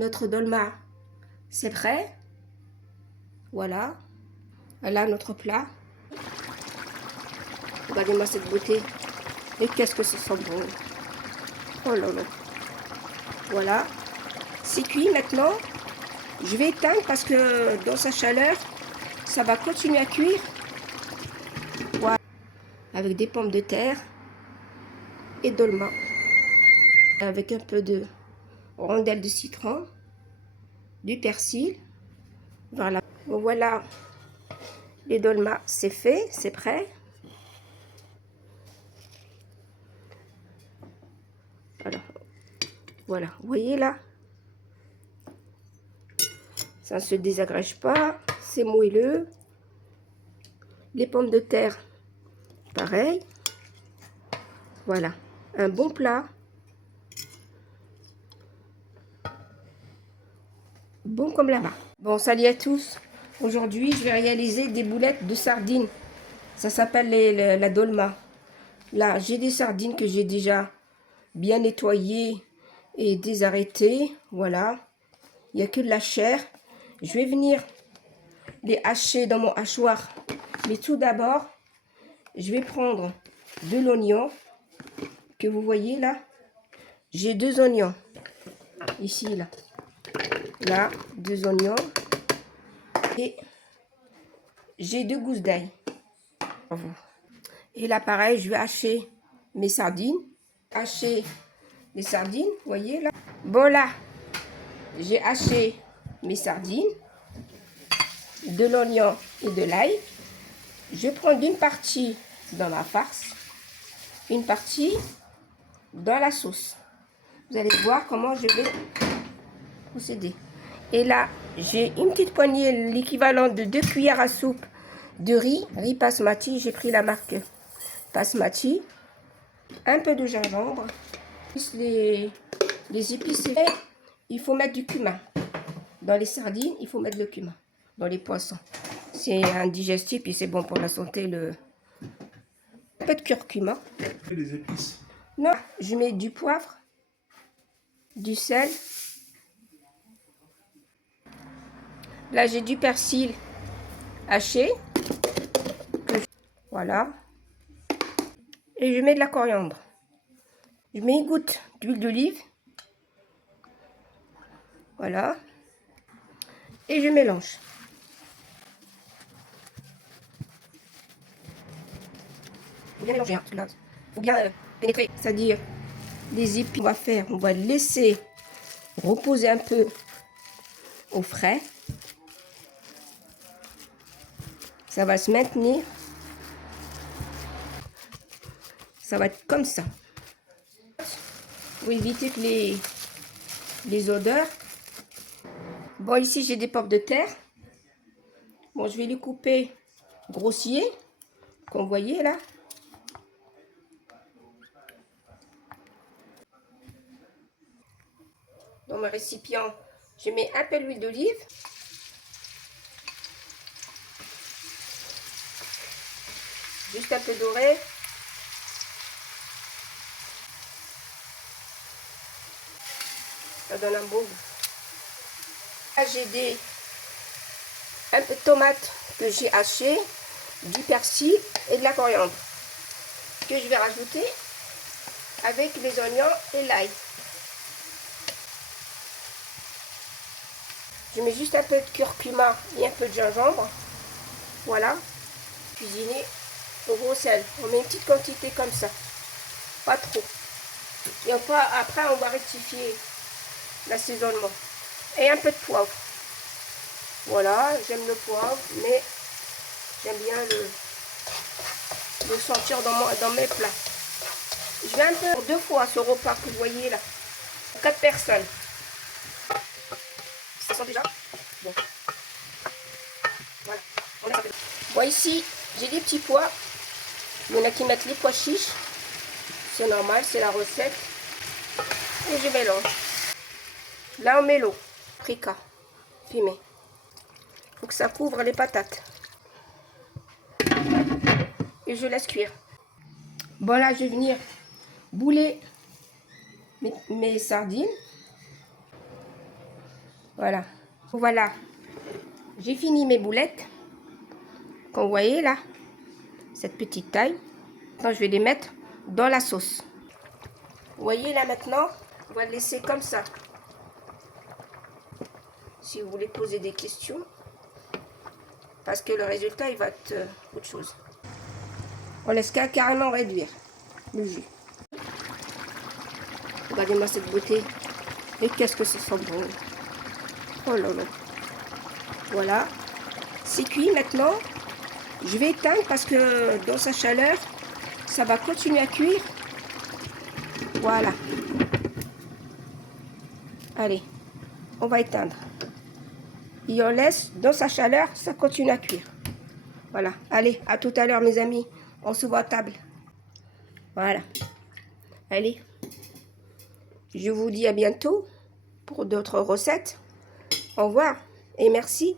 notre dolma, c'est prêt. Voilà. Là, notre plat. Regardez-moi cette beauté. Et qu'est-ce que ça sent bon. Oh là là. Voilà. C'est cuit maintenant. Je vais éteindre parce que dans sa chaleur, ça va continuer à cuire. Voilà. Avec des pommes de terre et dolma. Avec un peu de rondelles de citron, du persil. Voilà. Bon, voilà. Les dolmas, c'est fait, c'est prêt. Alors, voilà. Vous voyez là? Ça ne se désagrège pas. C'est moelleux. Les pommes de terre, pareil. Voilà. Un bon plat. Bon comme là-bas. Bon, salut à tous. Aujourd'hui, je vais réaliser des boulettes de sardines. Ça s'appelle la dolma. Là, j'ai des sardines que j'ai déjà bien nettoyées et désarrêtées. Voilà. Il n'y a que de la chair. Je vais venir les hacher dans mon hachoir. Mais tout d'abord, je vais prendre de l'oignon que vous voyez là. J'ai 2 oignons. Ici, là. Là, 2 oignons. Et j'ai 2 gousses d'ail. Et là, pareil, je vais hacher mes sardines. Hacher les sardines, vous voyez là. Bon, là, j'ai haché mes sardines, de l'oignon et de l'ail. Je vais prendre une partie dans la farce, une partie dans la sauce. Vous allez voir comment je vais procéder. Et là, j'ai une petite poignée, l'équivalent de 2 cuillères à soupe de riz basmati. J'ai pris la marque basmati. Un peu de gingembre. Les épices, il faut mettre du cumin. Dans les sardines, il faut mettre le cumin. Dans les poissons. C'est un digestif et c'est bon pour la santé. Un peu de curcuma. Les épices. Non, je mets du poivre, du sel. Là, j'ai du persil haché. Voilà. Et je mets de la coriandre. Je mets une goutte d'huile d'olive. Voilà. Et je mélange. Faut bien mélanger, hein, parce que là, faut bien pénétrer. C'est-à-dire, les épis, on va laisser reposer un peu au frais. Ça va se maintenir. Ça va être comme ça. Pour éviter que les odeurs. Bon, ici, j'ai des pommes de terre. Bon, je vais les couper grossier, comme vous voyez là. Dans mon récipient, je mets un peu d'huile d'olive. Juste un peu doré. Ça donne un beau goût. Là, j'ai un peu de tomates que j'ai hachées, du persil et de la coriandre que je vais rajouter avec les oignons et l'ail. Je mets juste un peu de curcuma et un peu de gingembre. Voilà. Cuisiner au gros sel. On met une petite quantité comme ça. Pas trop. Et après, on va rectifier l'assaisonnement. Et un peu de poivre. Voilà, j'aime le poivre, mais j'aime bien le sentir dans mes plats. Je vais un peu 2 fois ce repas que vous voyez là. 4 personnes. Ça sent déjà bon. Voilà. Bon, ici, j'ai des petits pois. Il y en a qui mettent les pois chiches. C'est normal, c'est la recette. Et je mélange. Là, on met l'eau. Paprika fumé. Il faut que ça couvre les patates. Et je laisse cuire. Bon, là, je vais venir bouler mes sardines. Voilà. Voilà. J'ai fini mes boulettes. Comme vous voyez là. Cette petite taille. Maintenant, je vais les mettre dans la sauce. Vous voyez là maintenant, on va le laisser comme ça. Si vous voulez poser des questions. Parce que le résultat, il va être autre chose. On laisse carrément réduire le jus. Regardez-moi cette beauté. Et qu'est-ce que ça sent bon. Oh là là. Voilà. C'est cuit maintenant. Je vais éteindre parce que dans sa chaleur, ça va continuer à cuire. Voilà. Allez, on va éteindre. Et on laisse dans sa chaleur, ça continue à cuire. Voilà. Allez, à tout à l'heure mes amis. On se voit à table. Voilà. Allez. Je vous dis à bientôt pour d'autres recettes. Au revoir et merci.